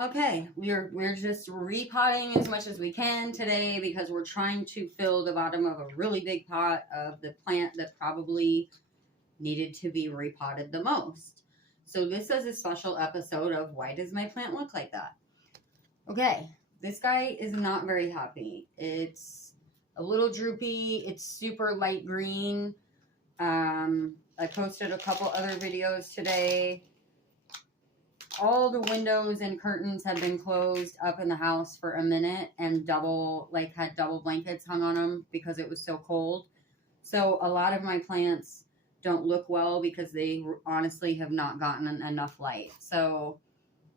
Okay, we're just repotting as much as we can today because we're trying to fill the bottom of a really big pot of the plant that probably needed to be repotted the most. So this is a special episode of Why Does My Plant Look Like That? Okay, this guy is not very happy. It's a little droopy. It's super light green. I posted a couple other videos today. All the windows and curtains had been closed up in the house for a minute and had double blankets hung on them because it was so cold. So a lot of my plants don't look well because they honestly have not gotten enough light. So,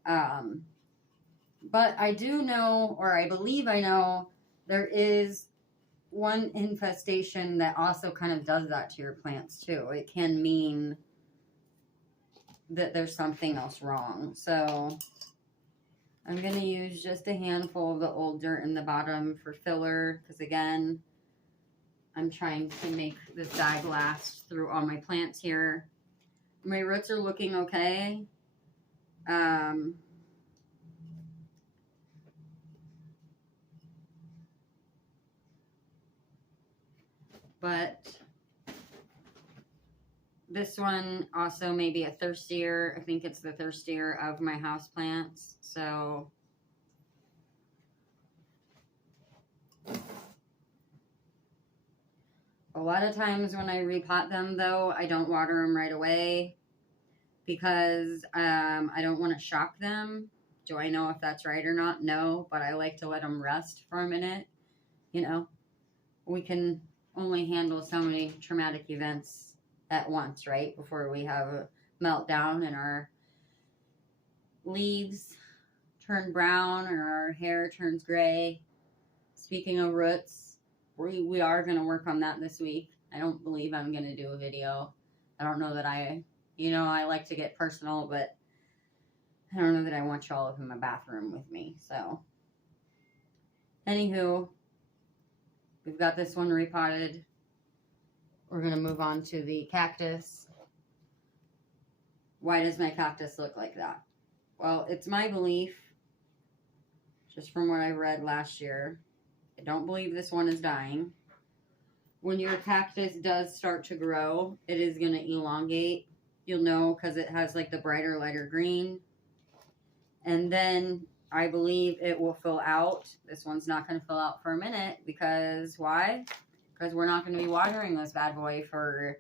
but I do know, or I believe I know, there is one infestation that also kind of does that to your plants too. It can mean that there's something else wrong. So I'm going to use just a handful of the old dirt in the bottom for filler because, again, I'm trying to make this bag last through all my plants here. My roots are looking okay. But this one also may be a thirstier. I think it's the thirstier of my house plants. So a lot of times when I repot them, though, I don't water them right away because I don't want to shock them. Do I know if that's right or not? No, but I like to let them rest for a minute. You know, we can only handle so many traumatic events at once, right? Before we have a meltdown and our leaves turn brown or our hair turns gray. Speaking of roots, we are going to work on that this week. I don't believe I'm going to do a video. I don't know that I like to get personal, but I don't know that I want y'all up in my bathroom with me. So, anywho, we've got this one repotted. We're going to move on to the cactus. Why does my cactus look like that? Well, it's my belief, just from what I read last year, I don't believe this one is dying. When your cactus does start to grow, it is going to elongate. You'll know because it has like the brighter, lighter green. And then I believe it will fill out. This one's not going to fill out for a minute because why? Because we're not going to be watering this bad boy for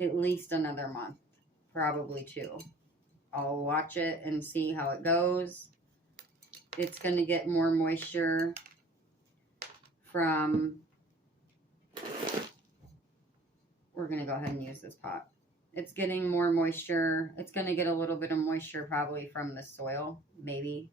at least another month, probably 2. I'll watch it and see how it goes. It's going to get more moisture from, we're going to go ahead and use this pot. It's getting more moisture. It's going to get a little bit of moisture probably from the soil, maybe.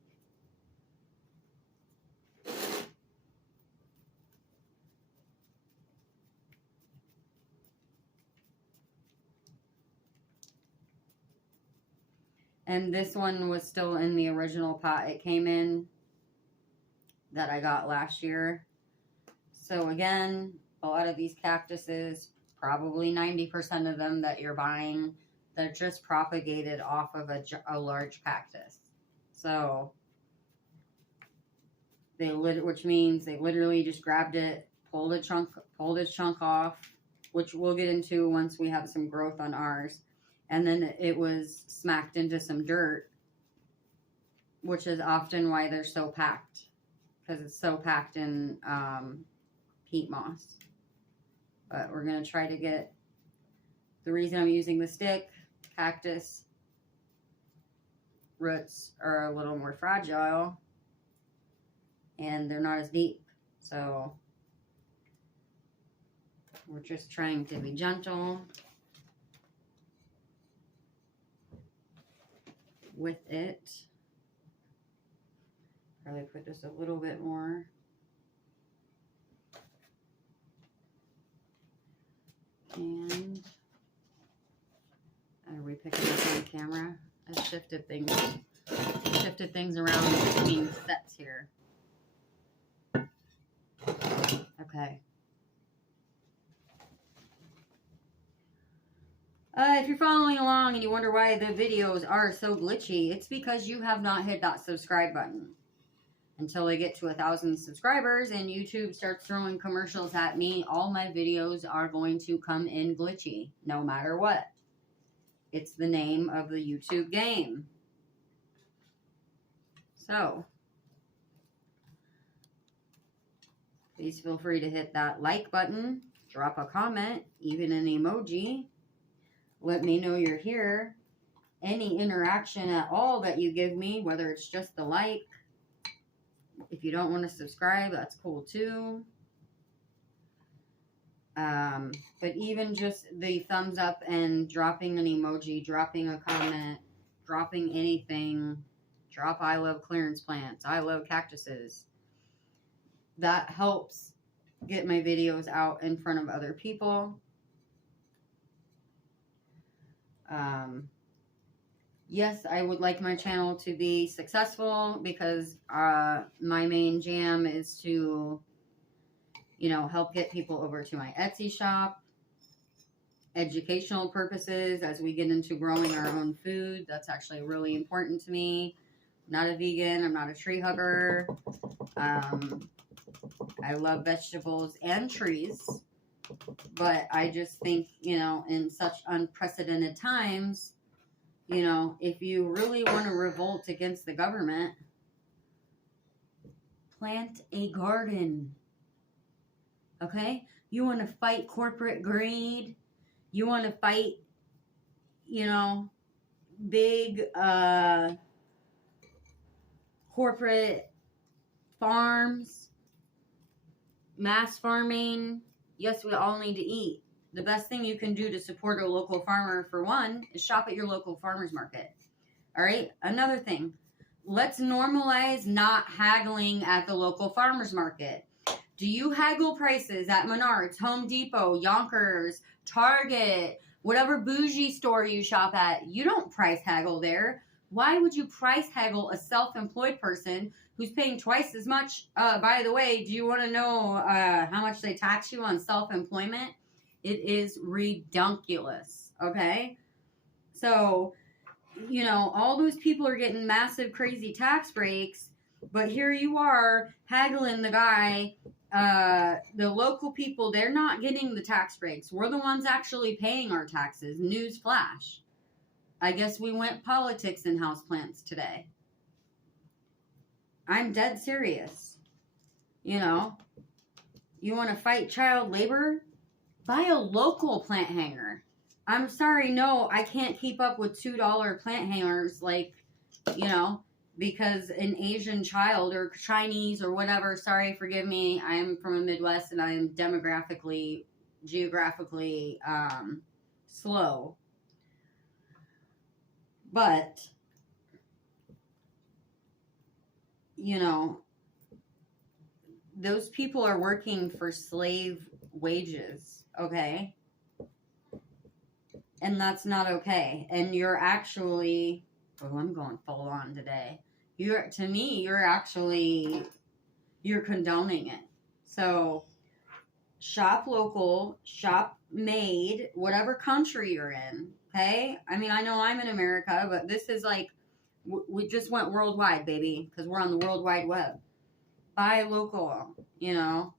And this one was still in the original pot it came in that I got last year. So again, a lot of these cactuses, probably 90% of them that you're buying, they're just propagated off of a large cactus. So which means they literally just grabbed it, pulled its chunk off, which we'll get into once we have some growth on ours. And then it was smacked into some dirt, which is often why they're so packed, because it's so packed in peat moss. But we're going to try to get, the reason I'm using the stick, cactus roots are a little more fragile and they're not as deep. So we're just trying to be gentle with it. Probably put just a little bit more. And are we picking up on camera? I shifted things around between sets here. Okay. If you're following along and you wonder why the videos are so glitchy, it's because you have not hit that subscribe button. Until I get to 1,000 subscribers and YouTube starts throwing commercials at me, all my videos are going to come in glitchy, no matter what. It's the name of the YouTube game. So, please feel free to hit that like button, drop a comment, even an emoji. Let me know you're here. Any interaction at all that you give me, whether it's just the like. If you don't want to subscribe, that's cool too. But even just the thumbs up and dropping an emoji, dropping a comment, dropping anything, drop I love clearance plants, I love cactuses. That helps get my videos out in front of other people. Yes, I would like my channel to be successful because my main jam is to, you know, help get people over to my Etsy shop. Educational purposes as we get into growing our own food. That's actually really important to me. I'm not a vegan. I'm not a tree hugger. I love vegetables and trees. But I just think, you know, in such unprecedented times, you know, if you really want to revolt against the government, plant a garden. Okay? You want to fight corporate greed? You want to fight, you know, big corporate farms, mass farming? Yes, we all need to eat. The best thing you can do to support a local farmer, for one, is shop at your local farmer's market. All right? Another thing, let's normalize not haggling at the local farmer's market. Do you haggle prices at Menards, Home Depot, Yonkers, Target, whatever bougie store you shop at? You don't price haggle there. Why would you price haggle a self-employed person who's paying twice as much? By the way, do you want to know how much they tax you on self-employment? It is redunculous, okay? So, you know, all those people are getting massive, crazy tax breaks, but here you are haggling the guy. The local people, they're not getting the tax breaks. We're the ones actually paying our taxes. News flash. I guess we went politics in houseplants today. I'm dead serious. You know, you want to fight child labor? Buy a local plant hanger. I'm sorry, no, I can't keep up with $2 plant hangers, like, you know, because an Asian child or Chinese or whatever, sorry, forgive me, I am from the Midwest and I am geographically slow. But, you know, those people are working for slave wages, okay? And that's not okay. And you're actually, oh, I'm going full on today. You're condoning it. So shop local, shop made, whatever country you're in, okay? I mean, I know I'm in America, but this is like, we just went worldwide, baby, because we're on the World Wide Web. Buy local, you know,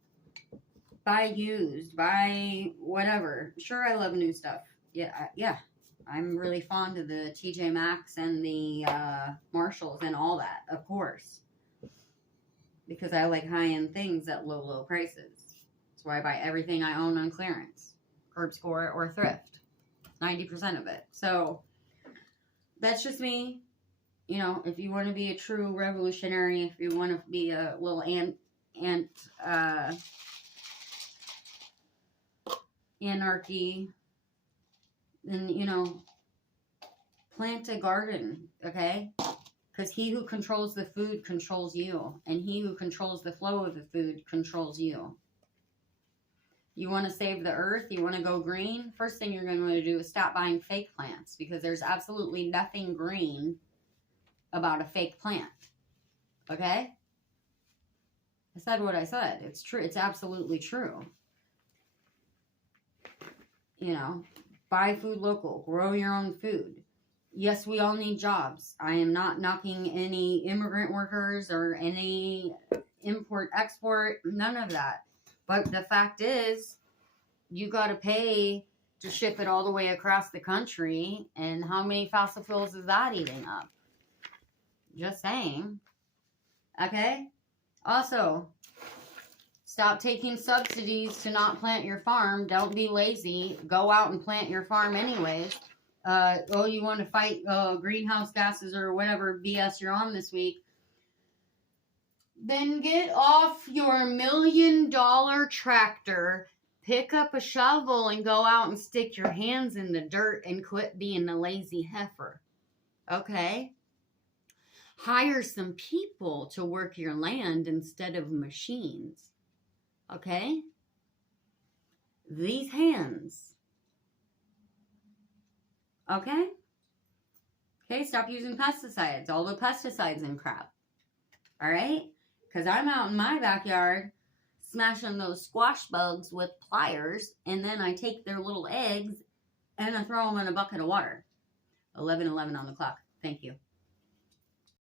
buy used, buy whatever. Sure, I love new stuff. Yeah. I'm really fond of the TJ Maxx and the Marshalls and all that, of course. Because I like high-end things at low prices. That's why I buy everything I own on clearance, curb score, or thrift. 90% of it. So, that's just me. You know, if you want to be a true revolutionary, if you want to be a little anarchy, then, you know, plant a garden, okay? Because he who controls the food controls you. And he who controls the flow of the food controls you. You want to save the earth? You want to go green? First thing you're going to want to do is stop buying fake plants. Because there's absolutely nothing green about a fake plant. Okay? I said what I said. It's true. It's absolutely true. You know, Buy food local. Grow your own food. Yes, we all need jobs. I am not knocking any immigrant workers or any import, export, none of that. But the fact is, you got to pay to ship it all the way across the country. And how many fossil fuels is that eating up? Just saying. Okay? Also, stop taking subsidies to not plant your farm. Don't be lazy. Go out and plant your farm anyways. You want to fight greenhouse gases or whatever BS you're on this week. Then get off your $1 million tractor, pick up a shovel, and go out and stick your hands in the dirt and quit being a lazy heifer. Okay? Hire some people to work your land instead of machines. Okay? These hands. Okay? Okay, stop using pesticides. All the pesticides and crap. Alright? Because I'm out in my backyard smashing those squash bugs with pliers, and then I take their little eggs and I throw them in a bucket of water. 11:11 on the clock. Thank you.